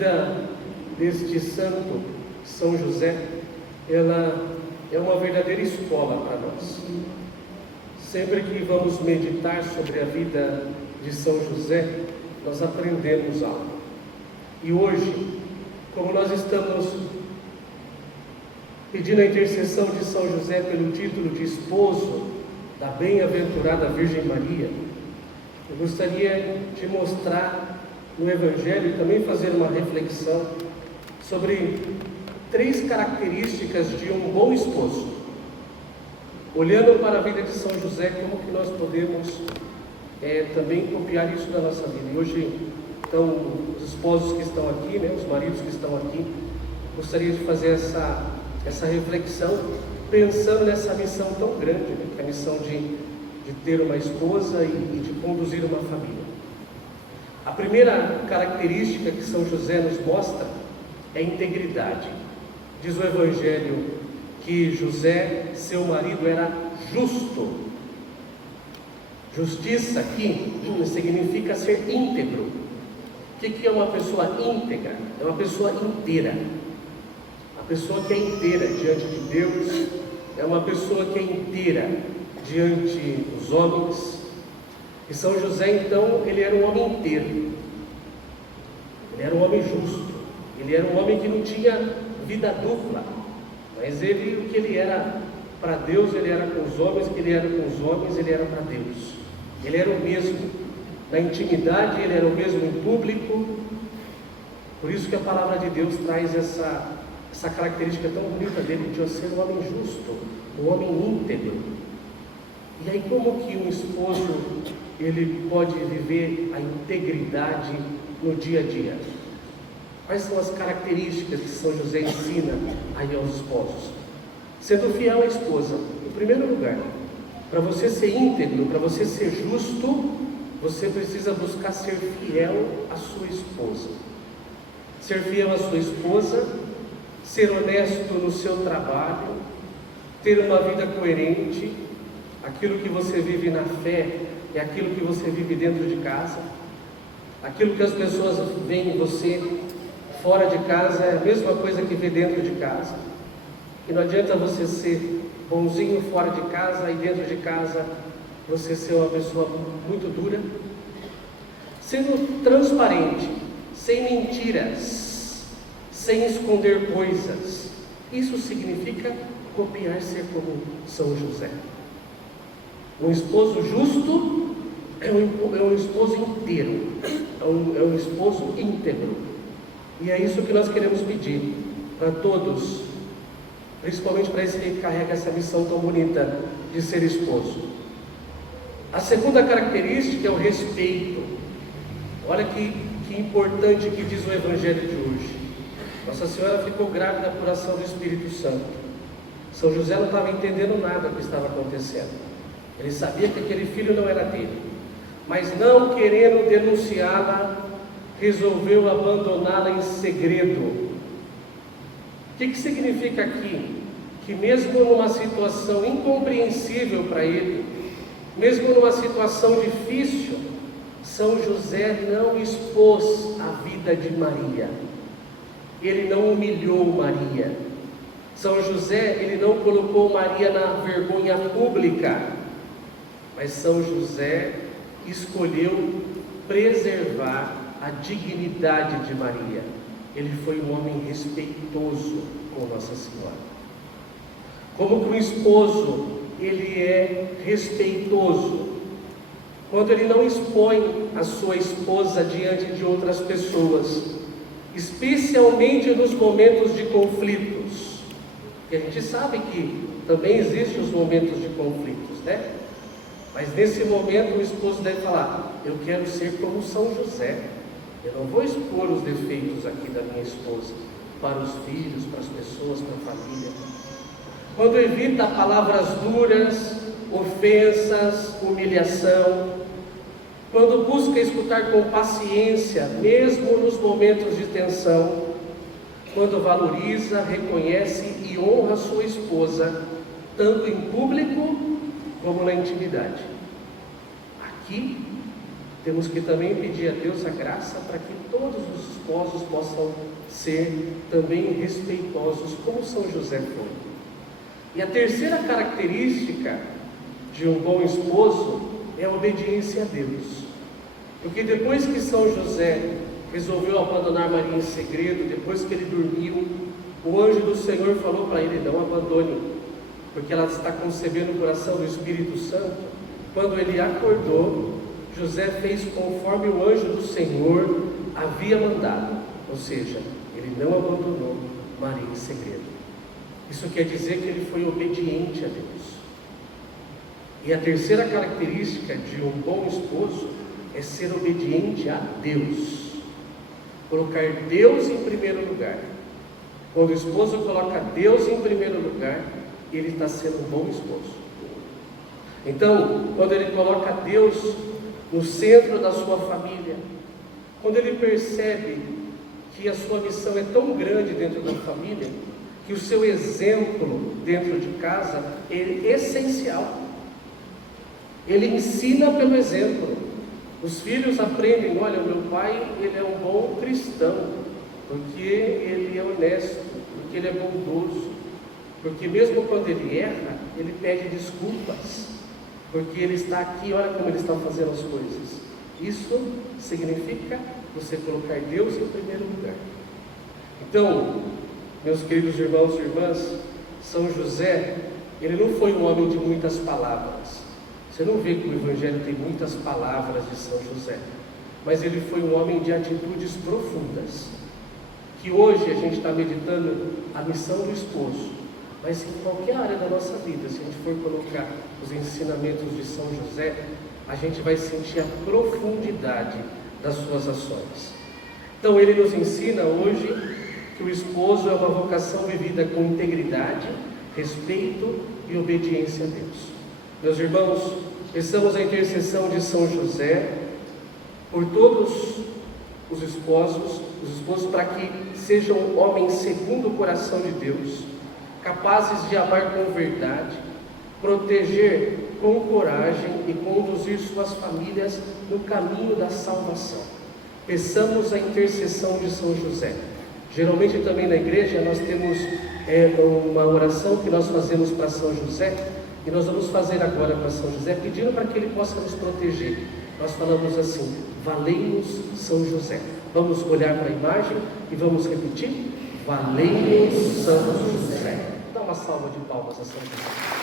vida deste santo, São José, ela é uma verdadeira escola para nós. Sempre que vamos meditar sobre a vida de São José, nós aprendemos algo. E hoje, como nós estamos pedindo a intercessão de São José pelo título de esposo da bem-aventurada Virgem Maria, eu gostaria de mostrar no Evangelho e também fazer uma reflexão sobre 3 características de um bom esposo. Olhando para a vida de São José, como que nós podemos também copiar isso da nossa vida. E hoje, então, os esposos que estão aqui, os maridos que estão aqui, gostaria de fazer essa reflexão, pensando nessa missão tão grande, que é a missão de ter uma esposa e de conduzir uma família. A primeira característica que São José nos mostra é a integridade. Diz o Evangelho que José, seu marido, era justo. Justiça aqui significa ser íntegro. O que é uma pessoa íntegra? É uma pessoa inteira. A pessoa que é inteira diante de Deus, é uma pessoa que é inteira diante dos homens. E São José, então, ele era um homem inteiro. Ele era um homem justo. Ele era um homem que não tinha vida dupla. Mas o que ele era para Deus, ele era com os homens, que ele era com os homens, ele era para Deus. Ele era o mesmo na intimidade, ele era o mesmo em público. Por isso que a palavra de Deus traz essa característica tão bonita dele, de ser um homem justo, um homem íntegro. E aí, como que um esposo ele pode viver a integridade no dia a dia? Quais são as características que São José ensina aí aos esposos? Sendo fiel à esposa, em primeiro lugar, para você ser íntegro, para você ser justo, você precisa buscar ser fiel à sua esposa. Ser fiel à sua esposa, ser honesto no seu trabalho, ter uma vida coerente. Aquilo que você vive na fé é aquilo que você vive dentro de casa. Aquilo que as pessoas veem em você fora de casa é a mesma coisa que vê dentro de casa. E não adianta você ser bonzinho fora de casa e dentro de casa você ser uma pessoa muito dura. Sendo transparente, sem mentiras, sem esconder coisas. Isso significa copiar ser como São José. Um esposo justo é um esposo inteiro, é um esposo íntegro. E é isso que nós queremos pedir para todos, principalmente para esse que carrega essa missão tão bonita de ser esposo. A segunda característica é o respeito. Olha que importante que diz o Evangelho de hoje. Nossa Senhora ficou grávida por ação do Espírito Santo. São José não estava entendendo nada do que estava acontecendo. Ele sabia que aquele filho não era dele, mas não querendo denunciá-la, resolveu abandoná-la em segredo. O que significa aqui? Que mesmo numa situação incompreensível para ele, mesmo numa situação difícil, São José não expôs a vida de Maria. Ele não humilhou Maria. São José, ele não colocou Maria na vergonha pública. Mas São José escolheu preservar a dignidade de Maria. Ele foi um homem respeitoso com Nossa Senhora. Como que um esposo, ele é respeitoso? Quando ele não expõe a sua esposa diante de outras pessoas, especialmente nos momentos de conflitos. E a gente sabe que também existem os momentos de conflitos, né? Mas nesse momento o esposo deve falar: eu quero ser como São José. Eu não vou expor os defeitos aqui da minha esposa para os filhos, para as pessoas, para a família. Quando evita palavras duras, ofensas, humilhação. Quando busca escutar com paciência, mesmo nos momentos de tensão. Quando valoriza, reconhece e honra sua esposa, tanto em público como na intimidade. Aqui temos que também pedir a Deus a graça para que todos os esposos possam ser também respeitosos, como São José foi. E a terceira característica de um bom esposo é a obediência a Deus. Porque depois que São José resolveu abandonar Maria em segredo, depois que ele dormiu, o anjo do Senhor falou para ele: não abandone, porque ela está concebendo o coração do Espírito Santo. Quando ele acordou, José fez conforme o anjo do Senhor havia mandado, ou seja, ele não abandonou Maria em segredo. Isso quer dizer que ele foi obediente a Deus. E a terceira característica de um bom esposo é ser obediente a Deus, colocar Deus em primeiro lugar. Quando o esposo coloca Deus em primeiro lugar, ele está sendo um bom esposo. Então, quando ele coloca Deus no centro da sua família, quando ele percebe que a sua missão é tão grande dentro da família, que o seu exemplo dentro de casa é essencial. Ele ensina pelo exemplo. Os filhos aprendem: olha, o meu pai, ele é um bom cristão, porque ele é honesto, porque ele é bondoso, porque mesmo quando ele erra, ele pede desculpas, porque ele está aqui, olha como ele está fazendo as coisas. Isso significa você colocar Deus em primeiro lugar. Então, meus queridos irmãos e irmãs, São José, ele não foi um homem de muitas palavras. Você não vê que o Evangelho tem muitas palavras de São José, mas ele foi um homem de atitudes profundas, que hoje a gente está meditando a missão do esposo, mas em qualquer área da nossa vida, se a gente for colocar os ensinamentos de São José, a gente vai sentir a profundidade das suas ações. Então ele nos ensina hoje que o esposo é uma vocação vivida com integridade, respeito e obediência a Deus. Meus irmãos, peçamos a intercessão de São José por todos os esposos para que sejam homens segundo o coração de Deus, capazes de amar com verdade, proteger com coragem e conduzir suas famílias no caminho da salvação. Peçamos a intercessão de São José. Geralmente também na igreja nós temos uma oração que nós fazemos para São José, e nós vamos fazer agora para São José, pedindo para que ele possa nos proteger. Nós falamos assim: valei-nos São José. Vamos olhar para a imagem e vamos repetir: valei-nos São José. Dá uma salva de palmas a São José.